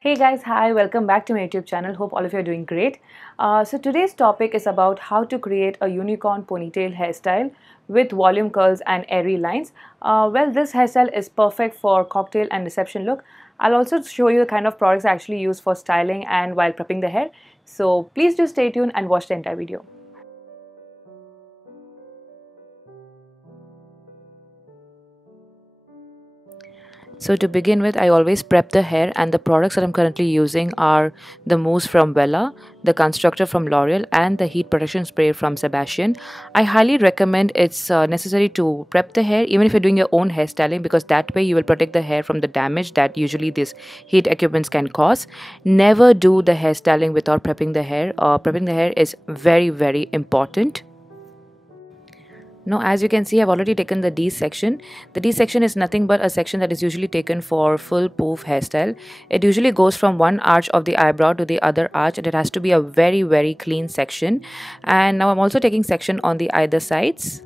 Hey guys, hi, welcome back to my YouTube channel. Hope all of you are doing great. So today's topic is about how to create a unicorn ponytail hairstyle with volume curls and airy lines. Well, this hairstyle is perfect for cocktail and reception look. I'll also show you the kind of products I actually use for styling and while prepping the hair. So please do stay tuned and watch the entire video. So to begin with, I always prep the hair, and the products that I'm currently using are the mousse from Wella, the constructor from L'Oreal, and the heat protection spray from Sebastian. I highly recommend it's necessary to prep the hair even if you're doing your own hairstyling, because that way you will protect the hair from the damage that usually these heat equipments can cause. Never do the hairstyling without prepping the hair. Prepping the hair is very important. Now, as you can see, I've already taken the D section. The D section is nothing but a section that is usually taken for full poof hairstyle. It usually goes from one arch of the eyebrow to the other arch, and it has to be a very clean section. And now I'm also taking section on the either sides.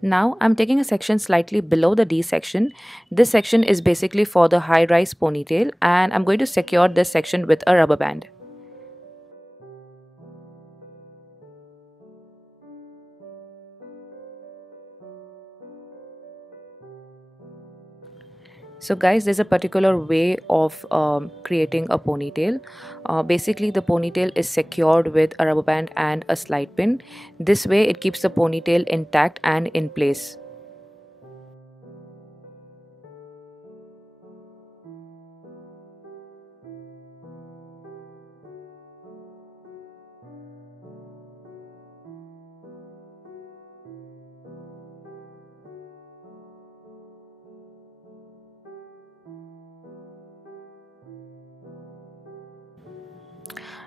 Now I'm taking a section slightly below the D section. This section is basically for the high rise ponytail, and I'm going to secure this section with a rubber band. So guys, there's a particular way of creating a ponytail. Basically, the ponytail is secured with a rubber band and a slide pin. This way it keeps the ponytail intact and in place.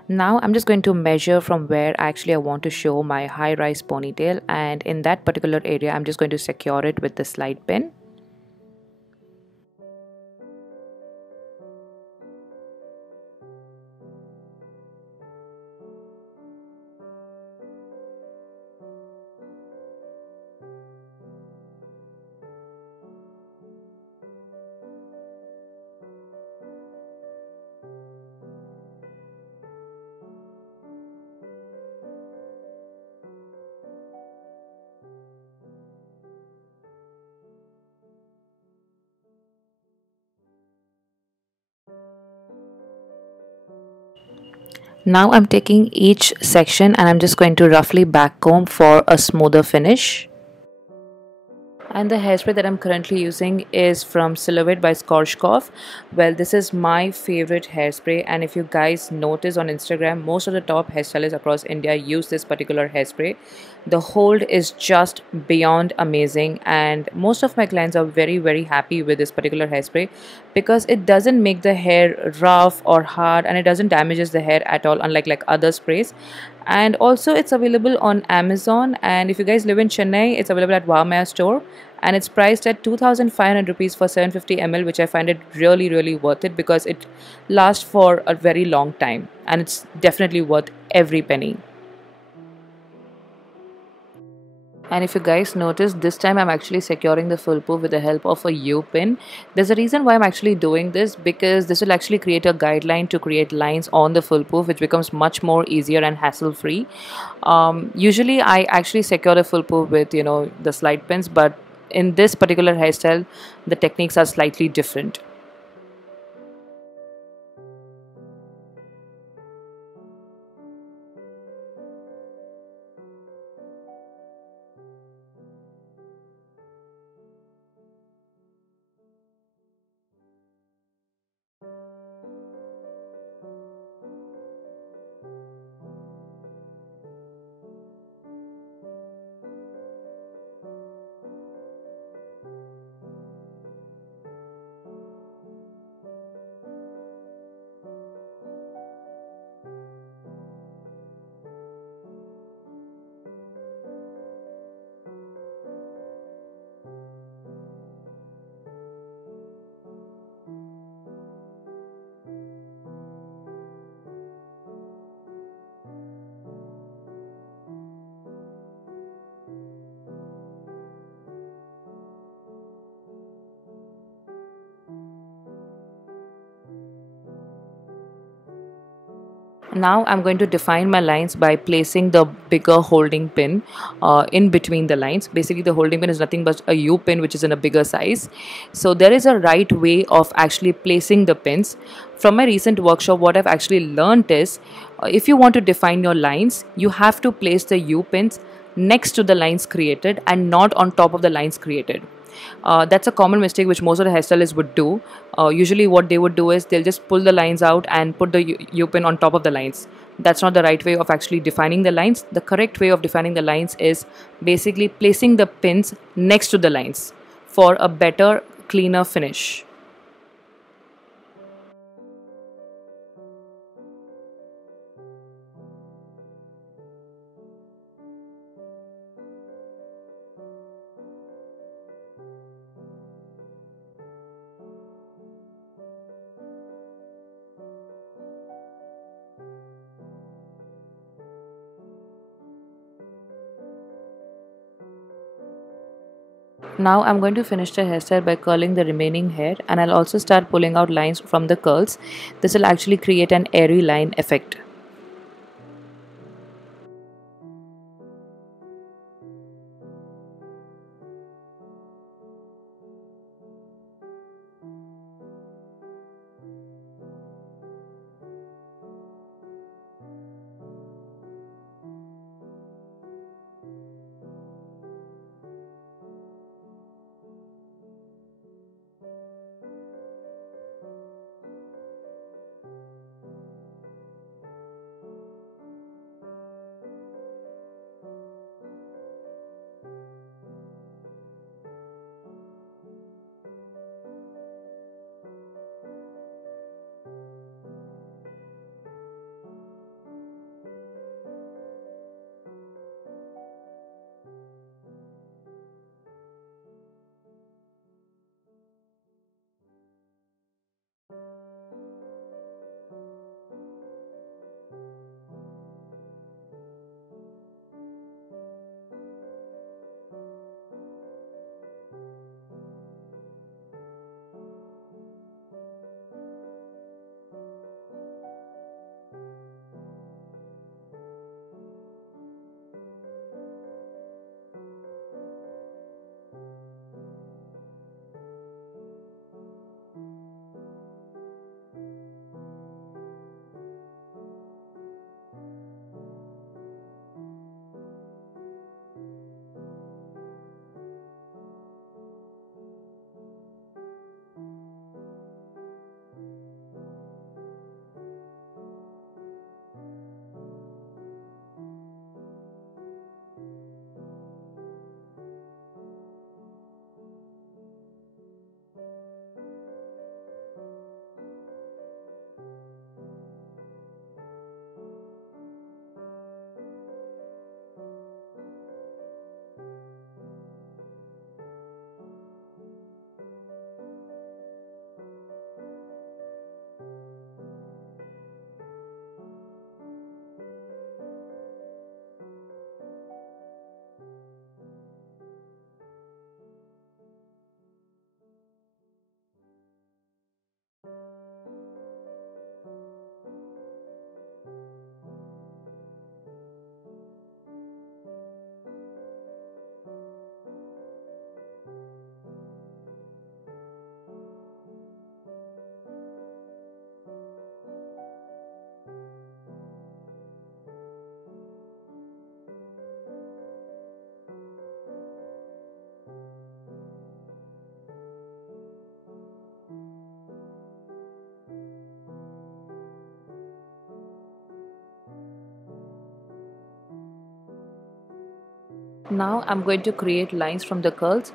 Now I'm just going to measure from where actually I want to show my high rise ponytail, and in that particular area I'm just going to secure it with the slide pin. Now I'm taking each section and I'm just going to roughly backcomb for a smoother finish. And the hairspray that I'm currently using is from Silhouette by Schwarzkopf. Well, this is my favorite hairspray, and if you guys notice on Instagram, most of the top hairstylists across India use this particular hairspray. The hold is just beyond amazing, and most of my clients are very happy with this particular hairspray because it doesn't make the hair rough or hard, and it doesn't damages the hair at all, unlike like other sprays. And also it's available on Amazon, and if you guys live in Chennai, it's available at Wow store, and it's priced at 2500 rupees for 750 ml, which I find it really worth it because it lasts for a very long time and it's definitely worth every penny. And if you guys notice, this time I'm actually securing the full poof with the help of a U pin. There's a reason why I'm actually doing this, because this will actually create a guideline to create lines on the full poof, which becomes much more easier and hassle free. Usually I actually secure the full poof with the slide pins, but in this particular hairstyle the techniques are slightly different. Now I'm going to define my lines by placing the bigger holding pin in between the lines. Basically, the holding pin is nothing but a U pin which is in a bigger size. So there is a right way of actually placing the pins. From my recent workshop, what I've actually learned is if you want to define your lines, you have to place the U pins next to the lines created and not on top of the lines created. That's a common mistake which most of the hairstylists would do. Usually, what they would do is they'll just pull the lines out and put the U-pin on top of the lines. That's not the right way of actually defining the lines. The correct way of defining the lines is basically placing the pins next to the lines for a better, cleaner finish. Now I'm going to finish the hairstyle by curling the remaining hair, and I'll also start pulling out lines from the curls. This will actually create an airy line effect. Now I'm going to create lines from the curls.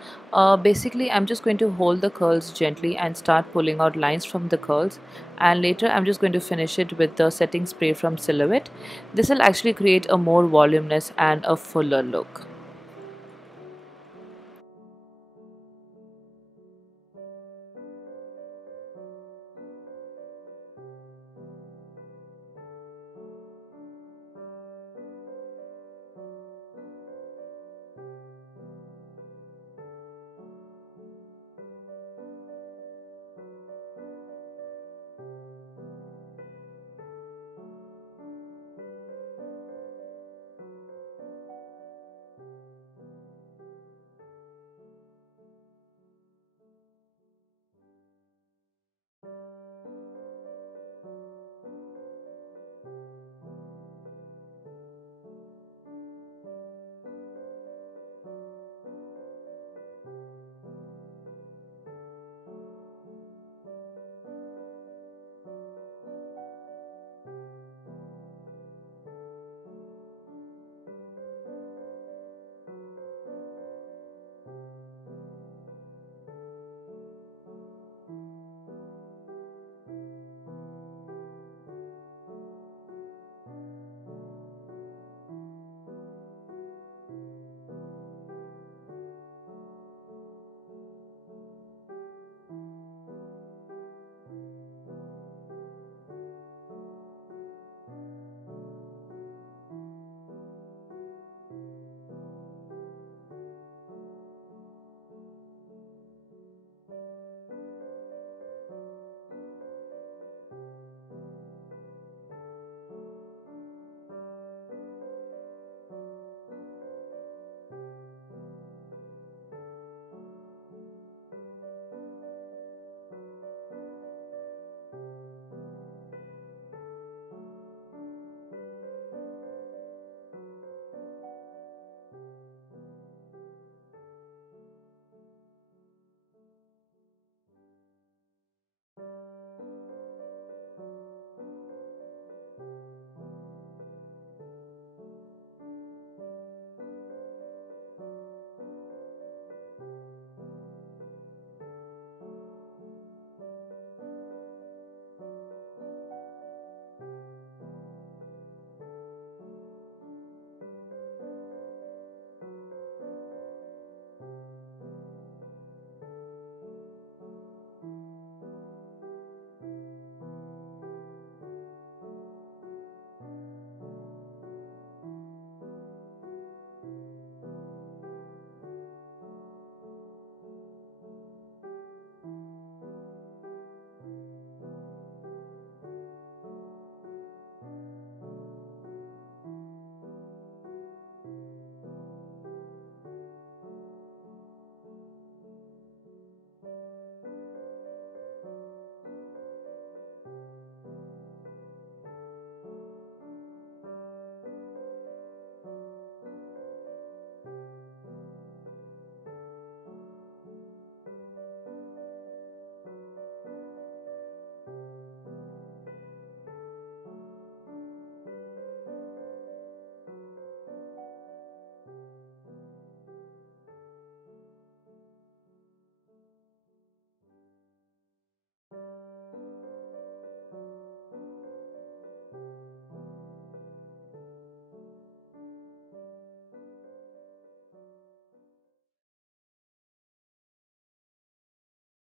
Basically, I'm just going to hold the curls gently and start pulling out lines from the curls, and later I'm just going to finish it with the setting spray from Silhouette. This will actually create a more voluminous and a fuller look.